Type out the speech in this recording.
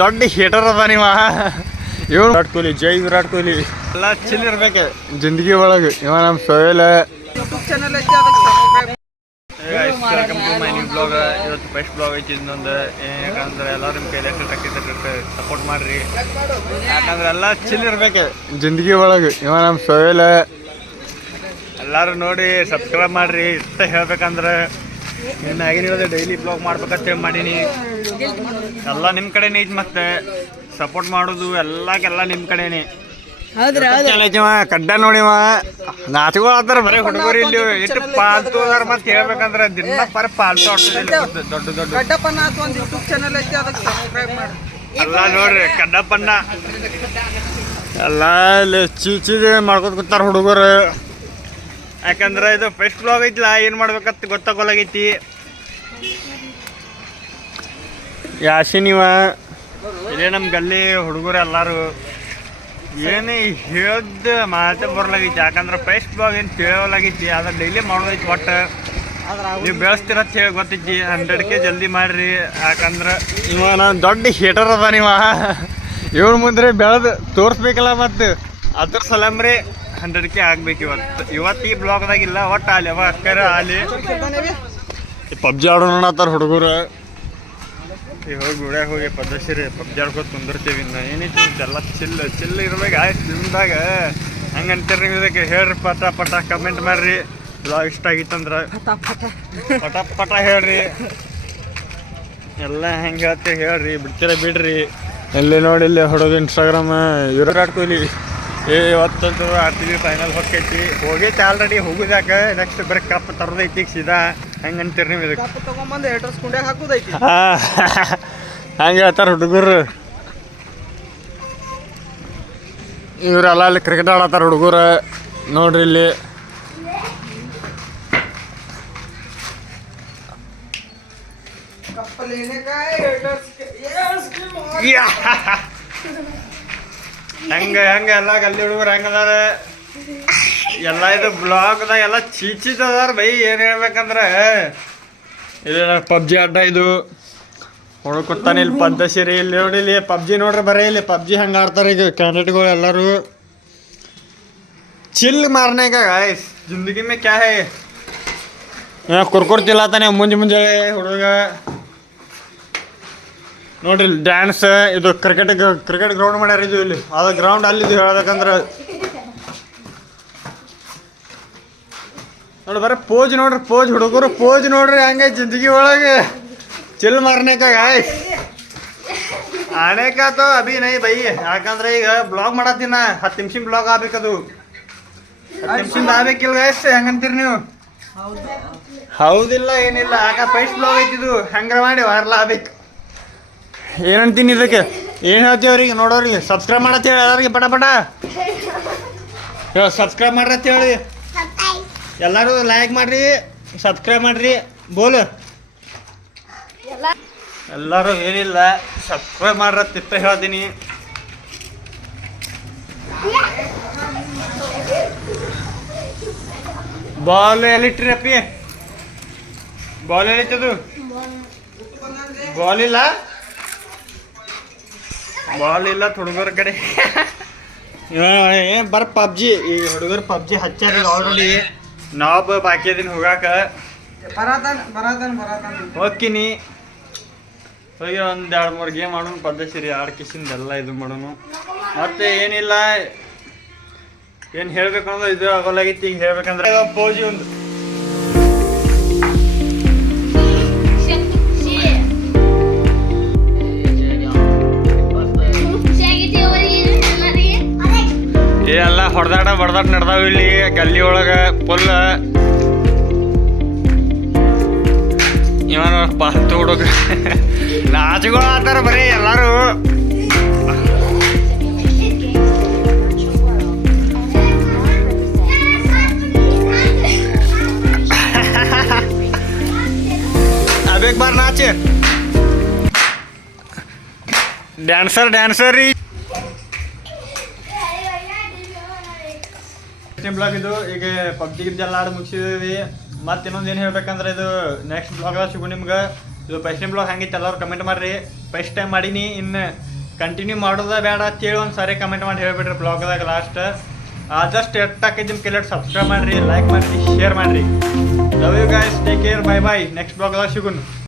ದೊಡ್ಡ ಹೇಟರ್ ಅದ ನೀವ ಇವ್ ವಿರಾಟ್ ಕೊಹ್ಲಿ, ಜೈ ವಿರಾಟ್ ಕೊಹ್ಲಿ. ಎಲ್ಲ ಚಿಲ್ ಇರ್ಬೇಕು ಜಿಂದಗಿ ಒಳಗೆ. ಇವ ನಮ್ಮ ಸೋಯಲ್ ಯೂಟ್ಯೂಬ್ ಚಾನಲ್ ಐತಿ, welcome to my new blog. ಇವತ್ತು ಫಸ್ಟ್ ಬ್ಲಾಗ್ ಐತಿ ಇನ್ನೊಂದು. ಯಾಕಂದ್ರೆ ಎಲ್ಲರೂ ನಿಮ್ಮ ಕೈಲಿ ಎಷ್ಟು ಸಪೋರ್ಟ್ ಮಾಡ್ರಿ. ಯಾಕಂದ್ರೆ ಎಲ್ಲ ಚಿಲ್ ಇರ್ಬೇಕು ಜಿಂದಗಿ ಒಳಗೆ. ಇವ ನಮ್ಮ ಸೋಯಲ್ ಎಲ್ಲರೂ ನೋಡಿ ಸಬ್ಸ್ಕ್ರೈಬ್ ಮಾಡ್ರಿ. ಇಷ್ಟ ಹೇಳ್ಬೇಕಂದ್ರೆ ಇನ್ನು ಆಗಿನ ಡೈಲಿ ಬ್ಲಾಗ್ ಮಾಡ್ಬೇಕಂತೇಳಿ ಮಾಡೀನಿ. ಎಲ್ಲ ನಿಮ್ಮ ಕಡೆನೇ ಐತಿ, ಮತ್ತೆ ಸಪೋರ್ಟ್ ಮಾಡೋದು ಎಲ್ಲಕ್ಕೆಲ್ಲ ನಿಮ್ಮ ಕಡೆನೇ. ಕಡ್ಡ ನೋಡಿವ ನಾಚಿಗಳು ಆತಾರ ಬರೀ ಹುಡುಗರು ಇಲ್ಲಿ ಎಷ್ಟು ಪಾಲ್ತು ಅದಾರ. ಮತ್ತೆ ಹೇಳ್ಬೇಕಂದ್ರೆ ದಿನ ಬರೀ ಪಾಲ್ತು ದೊಡ್ಡ ದೊಡ್ಡ ಎಲ್ಲ ನೋಡ್ರಿ ಕಡ್ಡಪ್ಪನ್ನ ಎಲ್ಲ ಇಲ್ಲಿ ಚೀಚಿ ಮಾಡ್ಕೊತ ಕೂತಾರ ಹುಡುಗರು. ಯಾಕಂದ್ರೆ ಇದು ಫಸ್ಟ್ ಬ್ಲಾಗ್ ಐತಿಲ್ಲ, ಏನು ಮಾಡ್ಬೇಕಂತ ಗೊತ್ತಾಗೋಲಾಗೈತಿ. ಯಾಸಿನಿವ ಇದೇ ನಮ್ಮ ಗಲ್ಲಿ ಹುಡುಗರು ಎಲ್ಲರೂ ಏನೇ ಹೇಳ್ದ ಮಾತೇ ಬರ್ಲಾಗೈತಿ. ಯಾಕಂದ್ರೆ ಫಸ್ಟ್ ಬ್ಲಾಗ್ ಏನು ತಿಳಿಯೋಲಾಗೈತಿ, ಅದ್ರ ಡೈಲಿ ಮಾಡೋದೈತಿ. ಒಟ್ಟು ನೀವು ಬೆಳೆಸ್ತಿರತ್ ಹೇಳಿ ಗೊತ್ತೈತಿ. 100K ಜಲ್ದಿ ಮಾಡ್ರಿ. ಯಾಕಂದ್ರೆ ಇವ ನಾನು ದೊಡ್ಡ ಹೇಟರ್ ಅದ ನೀವ ಇವ್ರ ಮುಂದೆ ಬೆಳೆದು ತೋರಿಸ್ಬೇಕಲ್ಲ. ಮತ್ತು ಅದ್ರ ಸಲಮ್ರಿ 100K ಆಗ್ಬೇಕು. ಇವತ್ತು ಈ ಬ್ಲಾಗ್ದಾಗಿಲ್ಲ, ಒಟ್ಟು ಅಲ್ಲಿ ಅವ ಅಕ್ಕರ ಅಲ್ಲಿ ಪಬ್ಜಿ ಆಡೋಣ ಅನ್ನತ್ತಾರ ಹುಡುಗರು. ಈಗ ಹೋಗಿ ಗುಡ್ಯಾಗ ಹೋಗಿ ಪದ್ಧತಿ ಪಬ್ಜಿ ಆಡ್ಕೋತ ಕುಂದಿರ್ತೀವಿ. ಇನ್ನು ಏನೈತಿ ಎಲ್ಲ ಚಿಲ್ ಇರ್ಬೇಕು ಆಯ್ತು ನಿಮ್ದಾಗ. ಹಂಗೆ ಅಂತೀರಿ ನೀವು. ಇದಕ್ಕೆ ಹೇಳ್ರಿ, ಪಟ ಕಮೆಂಟ್ ಮಾಡ್ರಿ. ಬ್ಲಾಗ್ ಇಷ್ಟ ಆಗಿತ್ತಂದ್ರೆ ಪಟ ಹೇಳ್ರಿ. ಎಲ್ಲ ಹೆಂಗೆ ಹೇಳ್ತೀವಿ ಹೇಳ್ರಿ, ಬಿಡ್ರಿ. ಇಲ್ಲಿ ನೋಡಿ, ಇಲ್ಲಿ ಹುಡುಗ ಇನ್ಸ್ಟಾಗ್ರಾಮ್ ವಿರಾಟ್ ಕೊಹ್ಲಿ ಇವತ್ತಂತೂ RCB ಫೈನಲ್ ಹೋಗೈತಿ. ಹೋಗೈತಿ ಆಲ್ರೆಡಿ. ಹೋಗುದಾಕ ನೆಕ್ಸ್ಟ್ ಬರೀ ಕಪ್ ತರೋದೈತಿ ಸೀದಾ. ಹೆಂಗೆ ಅಂತೀರಿ ನೀವು ಇದಕ್ಕೆ? ಹಂಗೆ ಹೇಳ್ತಾರೆ ಹುಡುಗರು. ಇವರೆಲ್ಲ ಅಲ್ಲಿ ಕ್ರಿಕೆಟ್ ಆಡತ್ತಾರ ಹುಡುಗರು ನೋಡ್ರಿ. ಇಲ್ಲಿ ಹೆಂಗೆ ಎಲ್ಲ ಗಲ್ಲಿ ಹುಡುಗರು ಹೆಂಗದಾರ ಎಲ್ಲ. ಇದು ಬ್ಲಾಗ್ದಾಗ ಎಲ್ಲ ಚೀಚಿದದಾರ ಬೈ. ಏನು ಹೇಳ್ಬೇಕಂದ್ರೆ ಇದು ಪಬ್ಜಿ ಅಡ್ಡ. ಇದು ಹುಡುಕೊತಾನೆ ಇಲ್ಲಿ ಪದ್ಧತಿ. ಇಲ್ಲಿ ನೋಡಿ, ಇಲ್ಲಿ ಪಬ್ಜಿ ನೋಡ್ರಿ. ಬರೀ ಇಲ್ಲಿ ಪಬ್ಜಿ ಹಂಗೆ ಆಡ್ತಾರೆ ಈಗ ಕ್ಯಾಂಡಿಡೇಟ್ಗಳು ಎಲ್ಲರೂ. ಚಿಲ್ ಮಾರನೆ का गाइस, जिंदगी में क्या है. ಕುರ್ಕುರ್ ತಿಲ್ಲತ್ತಾನೆ ಮುಂಜಾನೆ ಹುಡುಗ ನೋಡ್ರಿ. ಡ್ಯಾನ್ಸ್ ಇದು ಕ್ರಿಕೆಟ್ ಗ್ರೌಂಡ್ ಮಾಡ್ಯಾರ. ಇದು ಇಲ್ಲಿ ಅದು ಗ್ರೌಂಡ್ ಅಲ್ಲಿದ್ದು ಹೇಳ್ಬೇಕಂದ್ರೆ ನೋಡಿ. ಬರೀ ಪೋಜ್ ನೋಡ್ರಿ, ಪೋಜ್ ಹುಡುಗರು ಪೋಜ್ ನೋಡ್ರಿ. ಹಂಗೆ ಜಿಂದಗಿ ಒಳಗೆ ಚಿಲ್ ಮಾರನೆ का गाइस. ಆನೆ का तो अभी नहीं भाई. ಯಾಕಂದ್ರೆ ಈಗ ಬ್ಲಾಗ್ ಮಾಡತ್ತೀನ 10 ನಿಮಿಷ ಬ್ಲಾಗ್ ಆಗ್ಬೇಕದು. 10 ನಿಮಿಷದಿಂದ ಆಗ್ಬೇಕಿಲ್ಲ ಗಾಯ್ಸ್. ಹೆಂಗಂತೀರಿ ನೀವು? ಹೌದಿಲ್ಲ ಏನಿಲ್ಲ. ಯಾಕ ಫಸ್ಟ್ ಬ್ಲಾಗ್ ಐತಿದು. ಹೆಂಗಾರ ಮಾಡಿ ವಾರಲ್ಲ ಆಗ್ಬೇಕು. ಏನಂತೀನಿ ಇದಕ್ಕೆ? ಏನು ಹೇಳ್ತೀವಿ ಅವ್ರಿಗೆ ನೋಡೋರಿಗೆ? ಸಬ್ಸ್ಕ್ರೈಬ್ ಮಾಡತ್ತೆ ಹೇಳಿ ಎಲ್ಲರಿಗೆ ಪಟ ಸಬ್ಸ್ಕ್ರೈಬ್ ಮಾಡ್ರತ್ತೆ ಹೇಳಿ. ಎಲ್ಲರೂ ಲೈಕ್ ಮಾಡ್ರಿ, ಸಬ್ಸ್ಕ್ರೈಬ್ ಮಾಡ್ರಿ. ಬೋಲು ಎಲ್ಲರೂ ಏನಿಲ್ಲ ಸಬ್ಸ್ಕ್ರೈಬ್ ಮಾಡ್ರತ್ತಿಪ್ಪ ಹೇಳ್ತೀನಿ. ಬಾಲ್ ಎಲ್ಲಿಟ್ರಿ ಅಪ್ಪಿ? ಬಾಲ್ ಎಲ್ಲಿತ್ತದು? ಬಾಲ್ ಇಲ್ಲ ಹುಡುಗರ ಕಡೆ. ಏನು ಬರ ಪಬ್ಜಿ. ಈ ಹುಡುಗರು ಪಬ್ಜಿ ಹಚ್ಚಾರ ಆಲ್ರೆಡಿ. ನಾವು ಬಾಕಿ ಅದೀನಿ ಹೋಗಾಕ. ಹೋಗ್ತೀನಿ ಹೋಗಿ ಒಂದು 2-3 ಗೇಮ್ ಮಾಡೋಣ. ಪದ್ಧತಿ ಆಡ್ಕಿಸಿಂದ ಎಲ್ಲ ಇದು ಮಾಡೋಣ. ಮತ್ತೆ ಏನಿಲ್ಲ. ಏನು ಹೇಳ್ಬೇಕು ಅನ್ನೋದು ಇದು ಆಗೋಲಾಗಿತ್ತು. ಈಗ ಹೇಳ್ಬೇಕಂದ್ರೆ ಪೋಜಿ ಒಂದು ಎಲ್ಲ ಹೊಡೆದಾಟ ನಡ್ದಾವ ಇಲ್ಲಿ ಗಲ್ಲಿ ಒಳಗೆ ಫುಲ್. ಇವನು ಪಾಲ್ತು ಹುಡುಗ ನಾಚುಗಳು ಆಡ್ತಾರ ಬರೀ ಎಲ್ಲರೂ. अब एक बार नाचे. ಡ್ಯಾನ್ಸರ್ ರೀ. ಬ್ಲಾಗ್ ಇದು. ಈಗ ಪಬ್ಜಿ ಗಿಬ್ಜಿ ಎಲ್ಲ ಆಡಿ ಮುಗಿಸಿದೀವಿ. ಮತ್ತೆ ಇನ್ನೊಂದು ಏನು ಹೇಳ್ಬೇಕಂದ್ರೆ ಇದು ನೆಕ್ಸ್ಟ್ ಬ್ಲಾಗ್ ಸಿಗು ನಿಮ್ಗೆ. ಇದು ಫಸ್ಟ್ ಟೈಮ್ ಬ್ಲಾಗ್ ಹಂಗಿತ್ತು ಎಲ್ಲರೂ ಕಮೆಂಟ್ ಮಾಡಿರಿ. ಫಸ್ಟ್ ಟೈಮ್ ಮಾಡೀನಿ, ಇನ್ನು ಕಂಟಿನ್ಯೂ ಮಾಡೋದ ಬೇಡ ಅಂತೇಳಿ ಒಂದು ಸಾರಿ ಕಮೆಂಟ್ ಮಾಡಿ ಹೇಳಿಬಿಟ್ರಿ ಬ್ಲಾಗ್ದಾಗ ಲಾಸ್ಟ್. ಆದಷ್ಟು ಎಷ್ಟಾಕೈತಿ ನಿಮ್ಮ ಕೈಲಿ ಸಬ್ಸ್ಕ್ರೈಬ್ ಮಾಡಿರಿ, ಲೈಕ್ ಮಾಡಿರಿ, ಶೇರ್ ಮಾಡಿರಿ. Love you guys, take care, bye bye. Next ಬ್ಲಾಗ್ದಾಗ ಸಿಗೋಣ.